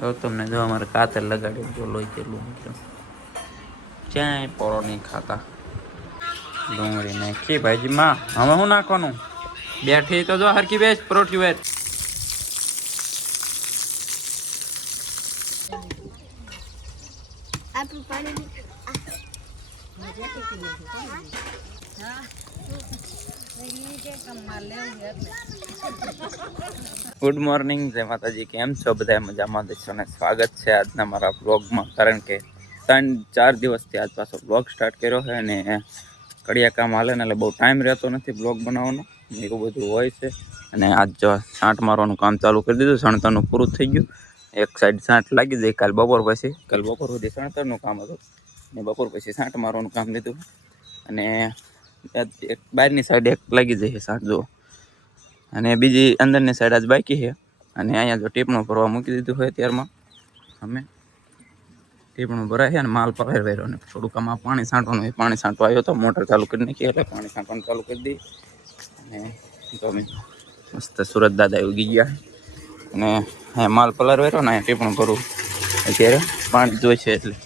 તો તમને જો અમારે કાતર લગાડ્યું જો લોહી કેટલું નીકળ્યું. ક્યાંય પોળો નહીં ખાતા. ડુંગળી નાખી ભાજીમાં. હવે શું નાખવાનું? બેઠી તો જો હરકી બેસ પરોઠી વેર. ગુડ મોર્નિંગ, જય માતાજી. કેમ છો બધા? મજામાં દેશો ને સ્વાગત છે આજના મારા બ્લોગમાં. કારણ કે 3-4 દિવસથી આજ પાછો બ્લોગ સ્ટાર્ટ કર્યો છે અને કડિયા કામ હાલે ને એટલે બહુ ટાઈમ રહેતો નથી બ્લોગ બનાવવાનો, એવું બધું હોય છે. અને આજ જો છાંટ મારવાનું કામ ચાલુ કરી દીધું. સણતરનું પૂરું થઈ ગયું. એક સાઈડ છાંટ લાગી જાય. કાલ બપોર સુધી સણતરનું કામ હતું અને બપોર પછી છાંટ મારવાનું કામ લીધું. અને એક બહારની સાઈડ એક લાગી જાય છાંટ જો, અને બીજી અંદરની સાઈડ આજ બાકી છે. અને અહીંયા જો ટીપણું ભરવા મૂકી દીધું હોય ત્યારમાં અમે ટીપણું ભરાય છે અને માલ પકડવાયો ને થોડુંક આમાં પાણી છાંટવાનું હોય. પાણી છાંટવા આવ્યો તો મોટર ચાલુ કરી નાખી એટલે પાણી છાંટવાનું ચાલુ કરી દઈ. અને તો અમે મસ્ત સુરત દાદા ઉગી ગયા અને માલ પલાળવાયો ને અહીંયા ટીપણું ભરવું અત્યારે પાણી જોઈ છે એટલે.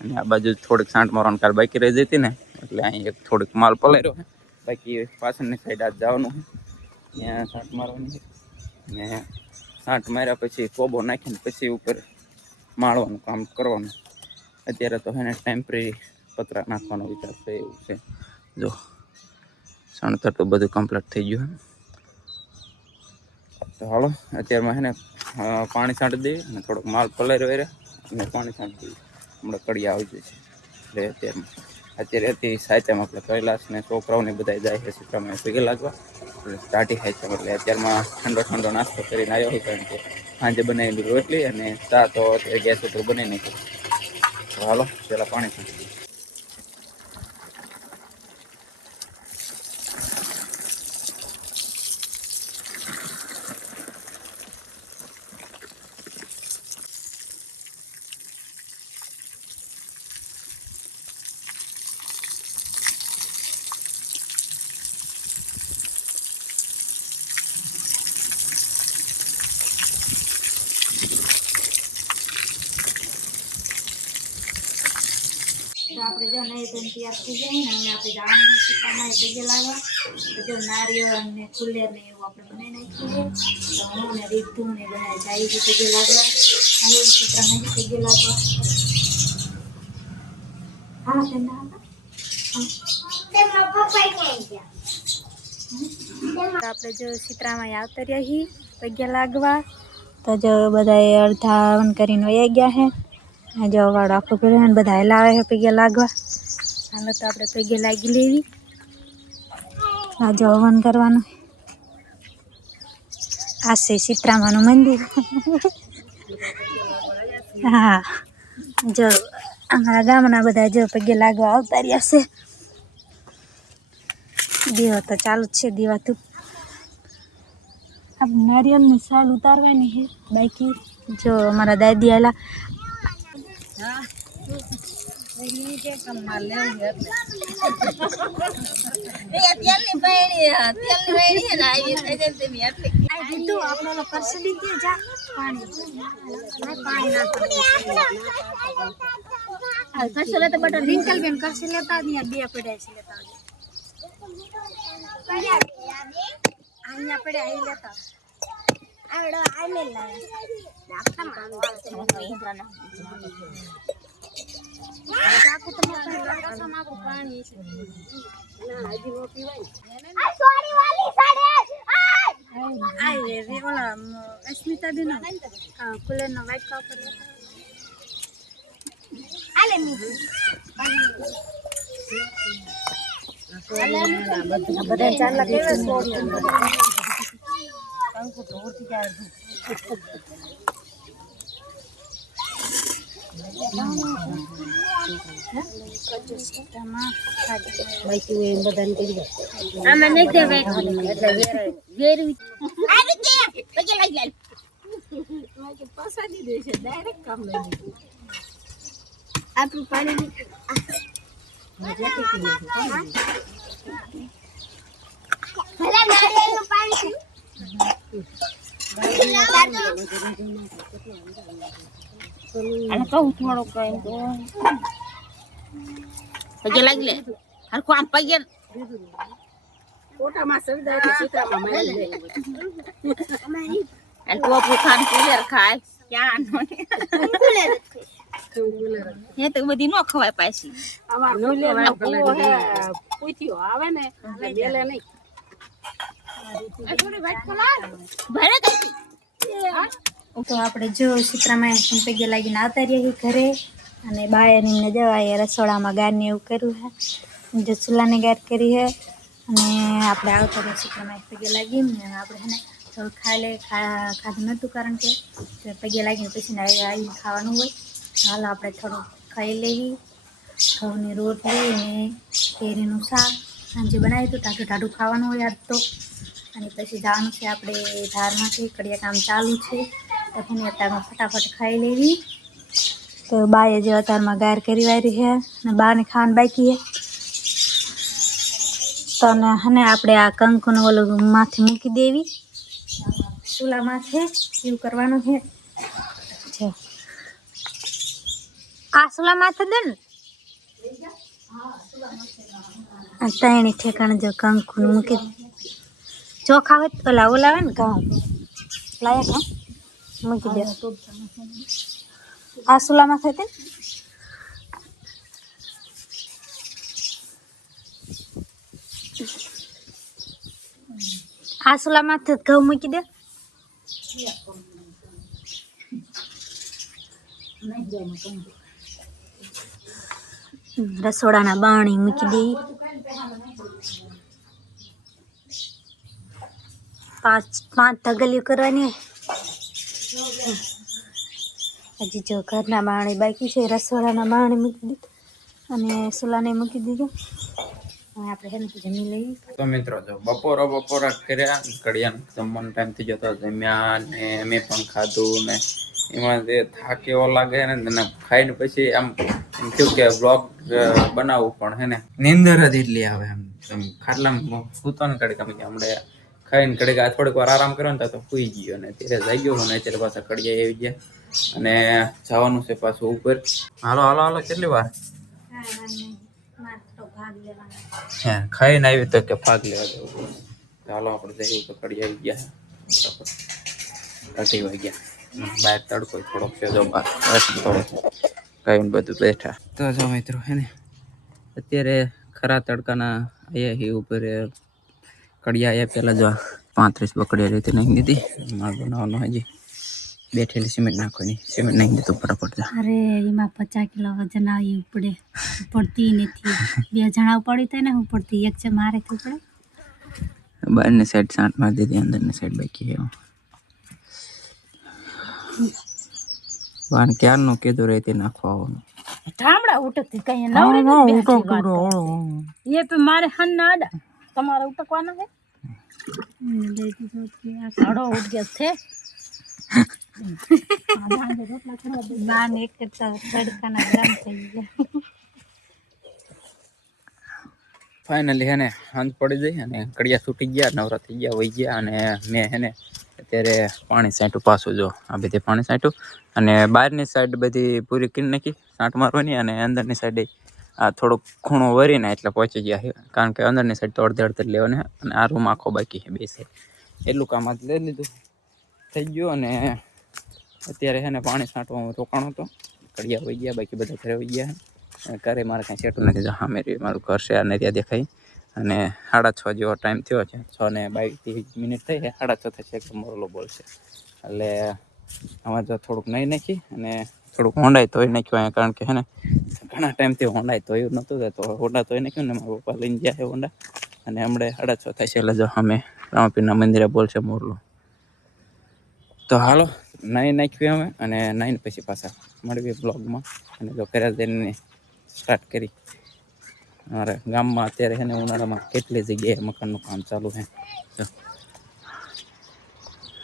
અને આ બાજુ થોડીક છાંટ મારવાનું કાલ બાકી રહી જતી ને એટલે અહીં એક થોડીક માલ પલાળ્યો છે. બાકી પાછળની સાઈડ આજ જવાનું છે, ત્યાં છાંટ મારવાની છે. અને છાંટ માર્યા પછી કોબો નાખીને પછી ઉપર માળવાનું કામ કરવાનું. અત્યારે તો એને ટેમ્પરરી પતરા નાખવાનો વિચાર છે એવું છે. જો સણતર તો બધું કમ્પ્લીટ થઈ ગયું. તો હાલો અત્યારમાં છે ને પાણી છાંટી દઈએ અને થોડોક માલ પલાળ્યો રહે અને પાણી છાંટી દઈએ. હમણાં કડિયા આવી જશે એટલે અત્યારે હતી સાચેમાં આપણે કૈલાસ ને છોકરાઓને બધા જાય છે સીતામાં ભેગી લાગવા એટલે સ્ટાર્ટિંગ થાય છે. એટલે અત્યારમાં ઠંડો નાસ્તો કરીને આવ્યો હોય, કારણ કે સાંજે બનાવેલી રોટલી અને ચા તો ગેસ ઉપર બનાવી નાખ્યો. તો હાલો પહેલાં પાણી છાંટી દઈએ. તો આપણે જો નહીં તો તૈયાર થઈ જાય ને અને આપણે જવાનું સીતામાં પગે લાગવા. તો જો નારિયેળ અને ફુલેર ને એવું આપણે બનાવી નાખીએ. તો હું ને રીતું ને બધા જાય છે પગે લાગવા. હવે સીતામાં પગે લાગવા. હા તેના આપણે જો સીતરામાં આવતા રહી પગે લાગવા. તો જો બધા અડધા વન કરીને વયા ગયા છે. જો વાળો આખો કર્યો ને બધા લાવે છે પગે લાગવા. હાલો તો આપણે પગે લાગી લેવી. આ જો હવન કરવાનું. આ છે સીતરામાનું મંદિર. હા જો અમારા ગામના બધા જો પગે લાગવા આવતા રહ્યા છે. દીવો તો ચાલુ જ છે દીવાતું. આ નારિયેળની સાલ ઉતારવાની છે બાકી. જો અમારા દાદી આલા રિંકલ બેન કરશે લેતા બે પડ્યા છે લેતા અહીંયા પડે અહીં લેતા આવડો આને લાવે ચાકુ તો મારું પાણી છે ના હજી નો પીવાય આ સોરી વાલી સાડે આય રે ઓલા અસ્મિતા બેન કુલર નો વાઇટ કપર આલે મી બધા ચાલા કેવા સોરી કંકુ ઢોરથી જાય આપણું પાણી અને કહું થોડુંક કઈ તો પગે લાગી લે હરખું આમ પગે અને ટોપું ખાન કુલેર ખાય ક્યાં એ તો બધી નો ખવાય પાછી આવે ને બેલે નહીં તો આપણે જો શીતળામાં પગે લાગીને આવતા રહીએ ઘરે અને બાય એમને જવાય રસોડામાં ગાર ને એવું કર્યું હે જો ચૂલાની ગાર કરી હે અને આપણે આવતા રહીએ શીતળામાં પગે લાગીને આપણે હે ને થોડું ખાધું નહોતું કારણ કે પગે લાગીને પછી આવીને ખાવાનું હોય હાલ આપણે થોડું ખાઈ લેવી ઘઉંની રોટલી ને કેરીનું શાક સાંજે બનાવ્યું હતું ટાઢું ટાઢું ખાવાનું હોય આજ તો અને પછી જવાનું છે આપણે ધારમાંથી કડિયા કામ ચાલુ છે તો એને અત્યારમાં ફટાફટ ખાઈ લેવી તો બાએ જે અત્યારમાં ગાર કરી વારી છે અને બાને ખાવાનું બાકી છે તો ને આપણે આ કંકુનું ઓલું માથે મૂકી દેવી ચૂલા માથે એવું કરવાનું છે જો આ ચૂલા માથે દે ને ત્રણે ઠેકાણે જો કંકુનું મૂકી દે ચોખા હોય તો ઓલા આવે ને ઘઉં લાયા ઘઉં મૂકી દે આ ચૂલામાં થાય તે આ ચૂલામાં ઘઉં મૂકી દે રસોડાના બાણી મૂકી દે પાંચ ઢગલીઓ કરવાની હજી જો ઘરના બાણી બાકી છે રસોડાના બાણી મૂકી દીધું અને સુલાને મૂકી દીધું હવે આપણે હેને જમી લઈએ તો મિત્રો જો બપોરા કર્યા કડિયાનો જમવાનો ટાઈમ થઈ જતો જમ્યા ને મેં પણ ખાધું ને એમાં જે થાક એવો લાગે ને તેને ખાઈને પછી આમ એમ થયું કે બ્લોગ બનાવવું પણ હે ને નીંદર જ એટલી આવે એમ ખાટલામાં સૂતો ને કડીક અમે હમણે ખાઈને કડીક થોડીક વાર આરામ કર્યો ને તો સુઈ ગયો ને ત્યારે જાગ્યો ને અત્યારે પાછા કડિયા આવી ગયા અને જવાનું છે પાછું ઉપર હાલો કેટલી વાર હા ખાઈને આવી તો કે ભાગ લેવા જવું ચાલો આપણે જઈએ તો કડિયા આવી ગયા અઢી વાગ્યા બહાર તડકો થોડોક છે જો બહાર થોડોક ખાઈને બધું બેઠા તો જો મિત્રો હે ને અત્યારે ખરા તડકાના આયા હી ઉપર કડિયા આવ્યા પહેલાં જો 35 બકડીયા રીતે નાખી દીધી માલ બનાવવાનો હજી બેઠેલી સિમેન્ટ નાખવાની સિમેન્ટ નાખી દીધું ફટાફટ અરે એમાં 50 કિલો વજન આવી ઉપડે પડતી નથી બે જણા પડી થાય ને ઉપડતી એક છે મારે તો પડે બહારની સાઈડ સાંટ મારી દીધી અંદરની સાઈડ બાકી છે બાન ક્યારનું કીધું રહી તે નાખવા આવવાનું ઠામડા ઉટકતી કઈ નવરી નથી એ પે મારે હન ના આડા તમારે ઉટકવાના છે અડો ઉઠ ગયા છે બાન એક તડકાના ગરમ થઈ ગયા ફાઇનલી હે ને હાંજ પડી જઈ અને કડિયા છૂટી ગયા નવરા થઈ ગયા વહી ગયા અને મેં હે ને અત્યારે પાણી છાંટ્યું પાછું જો આ બધી પાણી છાંટ્યું અને બહારની સાઈડ બધી પૂરી કરી નાખી છાંટ મારવાની અને અંદરની સાઈડ આ થોડુંક ખૂણો વરીને એટલે પહોંચી ગયા છે કારણ કે અંદરની સાઈડ તો અડધે લેવાની અને આ રૂમ આખો બાકી છે બે સાઈડ એટલું કામ આજ લઈ લીધું થઈ ગયું અને અત્યારે છે ને પાણી છાંટવામાં રોકાણો હતો કડિયા વહી ગયા બાકી બધા ઘરે વહી ગયા ઘરે મારે કાંઈ સેટું નથી જો હા મેરી મારું ઘર છે અને ત્યાં દેખાય અને 6:30 જેવો ટાઈમ થયો છે 6:22 થઈ છે 6:30 થશે કે મોરલો બોલશે એટલે આમાં જો થોડુંક નહીં નાખી અને થોડુંક હોંડાઈ તોય નાખ્યું અહીંયા કારણ કે હે ને ઘણા ટાઈમથી હોંડાઈ તોયું નહોતું તો હોંડા તોય નાખ્યું ને મારા પપ્પા લઈને ગયા છે હોંડા અને હમણાં 6:30 થશે એટલે જો અમે રામપીરના મંદિરે બોલશે મોરલો તો હાલો નાઈ નાખ્યું અમે અને નાઈને પછી પાછા મળવી બ્લોગમાં અને જો કર્યા જઈને સ્ટાર્ટ કરી અમારા ગામમાં અત્યારે છે ને ઉનાળામાં કેટલી જગ્યાએ મકાનનું કામ ચાલુ છે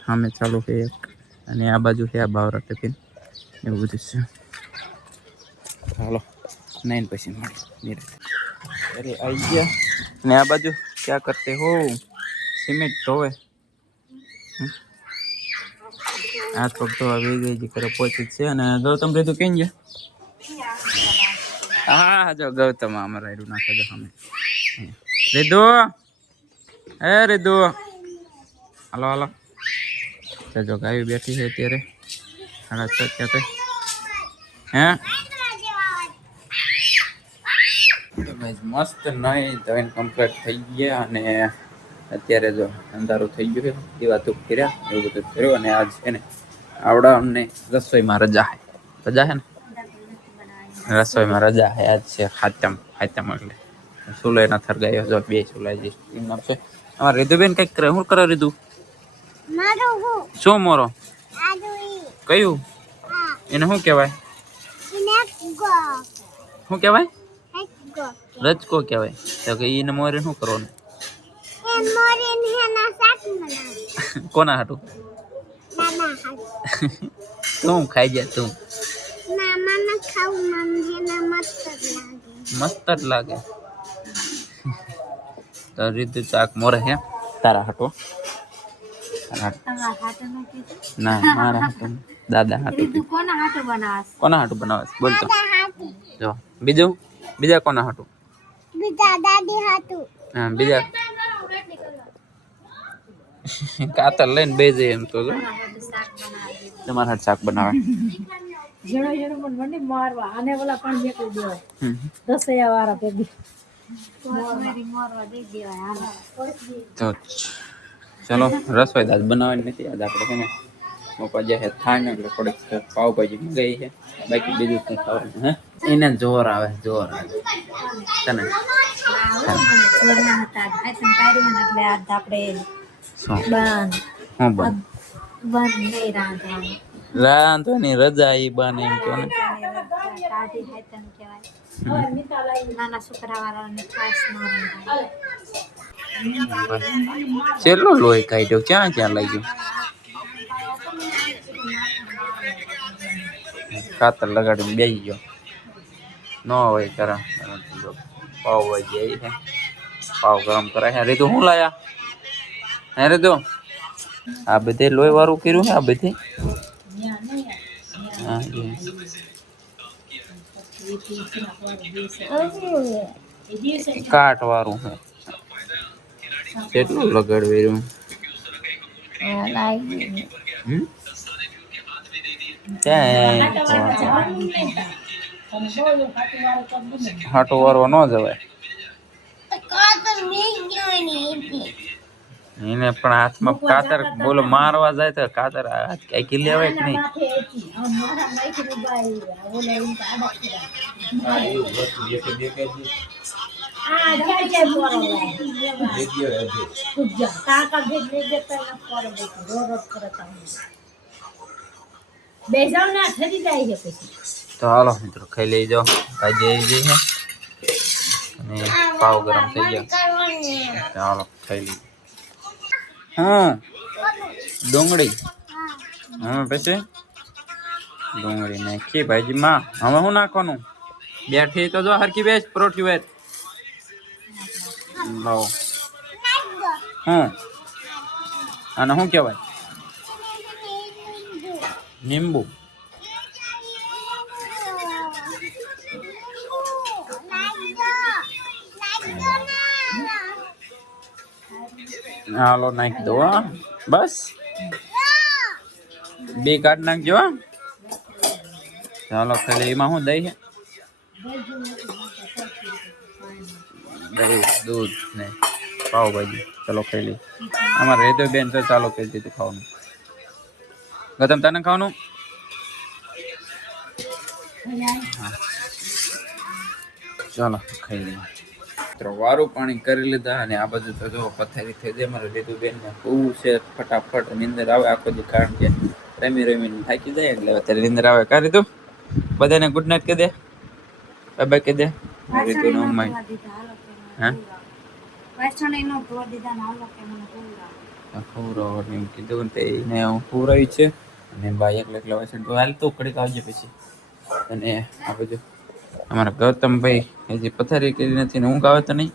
સામે ચાલુ છે એક અને આ બાજુ છે આ બાવરા ટિફિન એવું બધું છે હાલો નાઈને પછી મળી અરે આવી ગયા ને આ બાજુ ક્યાં કરતે હો સિમેન્ટ ધોવે હાથ પગ તો આવી ગઈ છે ઘરે પહોંચી જ છે અને ગૌતમ રીતુ કેમ ગયા હા જો ગૌતમ અમારા રાયડું નાખે છે અમે રીતુ હે રીતુ હાલો હાલો જો ગાયું બેઠી છે અત્યારે સાડા 6 થયા હે તો ભાઈ મસ્ત નહીં ધોઈને કમ્પ્લીટ થઈ ગયા અને અત્યારે જો અંધારું થઈ ગયું છે દીવા ધૂપ કર્યા એવું બધું કર્યું અને આજ છે ને આવડા અમને રસોઈમાં રજા છે ને રસોઈમાં રજા છે આજ છે હાતમ એટલે સુલાઈ ના થરગાયો જો 2 સુલાઈ એમ નામ છે અમારે રીધુબેન કઈક કરે શું કરે રીધુ શું મોરો કયું એને શું કહેવાય શું કહેવાય રજકો કહેવાય તો કે એને મોરે શું કરવાનું કોના હાટું તું ખાઈ જા તું મસ્ત જ લાગે તો રીતુ ચાક મોરે હે તારા હાટો ના મારા હાટો દાદા હાટો કોના હાટું બનાવે બોલતો જો બીજા કોના હાટું હા બીજા કાતર લઈને બે જઈએ એમ તો જો તમારા હાટ શાક બનાવે મારવા આને ઓલા પણ મેકલી દેવાય રસૈયા વાળા ભેગી તો ચલો રસોઈ દાદ બનાવવાની નથી આજ આપણે છે ને પપ્પા જે થાય ને એટલે થોડીક પાવભાજી મંગાવી છે બાકી બીજું કંઈ ખાવાનું હે એને જોર આવે તને રાંધવાની રજા એ બાને એમ કહો ને નાના છોકરા વાળાને ખાસ ચેટલો લોહી કાઢ્યો ક્યાં લાગ્યું ખાતર લગાડીને બેસી ગયો ન હોય કરા પાવ ભાજી આવી છે પાવ ગરમ કરાય હે રીતુ શું લાયા હે રીતુ આ બધે લોહી વાળું કર્યું છે આ બધે કાટ વાળું છે કેટલું લગાડવું હાટો વારવા ન જવાય એને પણ હાથમાં કાતર બોલો મારવા જાય તો કાતર કઈ લેવાય કે નહીં તો હાલો મિત્રો ખાઈ લઈ જાઓ ભાજી આવી ગઈ છે અને પાવ ગરમ થઈ ગયા ચાલો ખાઈ લઈ હા ડુંગળી હા પછી ડુંગળી નાખી ભાજીમાં હવે શું નાખવાનું બેઠી તો જો હરકી બેસ પરોઠી વેચ લાવો અને શું કહેવાય લીંબુ હાલો નાખી દો બસ બે કાઢ નાખજો ચાલો ખાલી એમાં શું દહીં છે દહીં દૂધ ને પાવભાજી ચલો ખાઈ લઈ અમારે રેતો બેન તો ચાલો કહી દીધું ખાવાનું ગૌતમ તને ખાવાનું ચાલો ખાઈ લઈએ વારું પાણી કરી લીધા અને આ બાજુ તો જો પથારી થઈ જાય મારે લીધું બેન ને બહુ છે ફટાફટ નીંદર આવે આખો દી કારણ કે રમીને થાકી જાય એટલે અત્યારે નીંદર આવે કરી દીધું બધાને ગુડ નાઇટ કહી દે બાય બાય કહી દે રીતુ નો માય હા એમ કીધું તે એને હું પૂરાવી છે અને ભાઈ એકલા વાસણ તો હાલ તો કડીક આવજે પછી અને આ બધું અમારા ગૌતમભાઈ હજી પથારી કરી નથી ને ઊંઘ આવે તો નહીં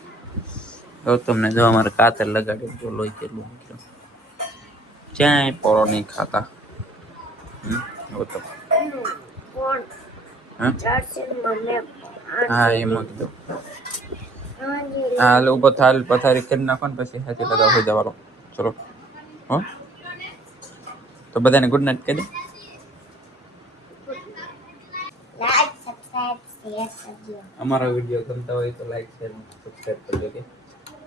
ગૌતમને જો અમારે કાતર લગાડ્યું જો લોહી કેટલું ક્યાંય પોરો નહીં ખાતા वो तो हाँ हाँ ये मूक दो हाल ऊपर थाल पथारी कर नाखो ने પછી હાથે લગાવ હો જવાનો ચલો હો તો બધાને ગુડ નાઈટ કહી દે અમારો વિડિયો ગમતા હોય તો લાઈક શેર સબસ્ક્રાઇબ કરજો કે